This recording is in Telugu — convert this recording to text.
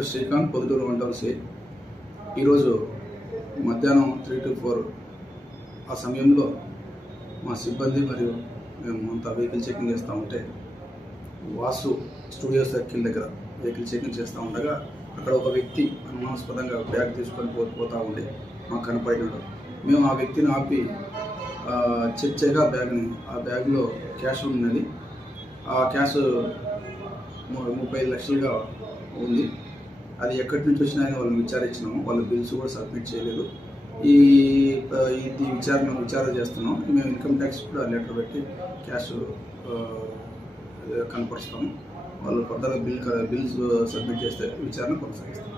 పేరు శ్రీకాంత్, పొద్దుటూరు మండలం సి. ఈరోజు మధ్యాహ్నం 3 to 4 ఆ సమయంలో మా సిబ్బంది మరియు మేము అంతా వెహికల్ చెకింగ్ చేస్తూ ఉంటే వాసు స్టూడియో సర్కిల్ దగ్గర వెహికల్ చెకింగ్ చేస్తూ ఉండగా అక్కడ ఒక వ్యక్తి అనుమానాస్పదంగా బ్యాగ్ తీసుకొని పోతూ ఉండి మాకు కనపడినాడు. మేము ఆ వ్యక్తిని ఆపి చెక్ చేయగా ఆ బ్యాగ్లో క్యాష్ ఉన్నది. ఆ క్యాష్ 35 లక్షలుగా ఉంది. అది ఎక్కడి నుంచి వచ్చినా అని వాళ్ళని విచారించినాము. వాళ్ళు బిల్స్ కూడా సబ్మిట్ చేయలేదు. ఇది విచారణ చేస్తున్నాం. మేము ఇన్కమ్ ట్యాక్స్ కూడా లెటర్ పెట్టి క్యాష్ కనపరుస్తాము. వాళ్ళు కొత్తగా బిల్స్ సబ్మిట్ చేస్తే విచారణ కొనసాగిస్తాం.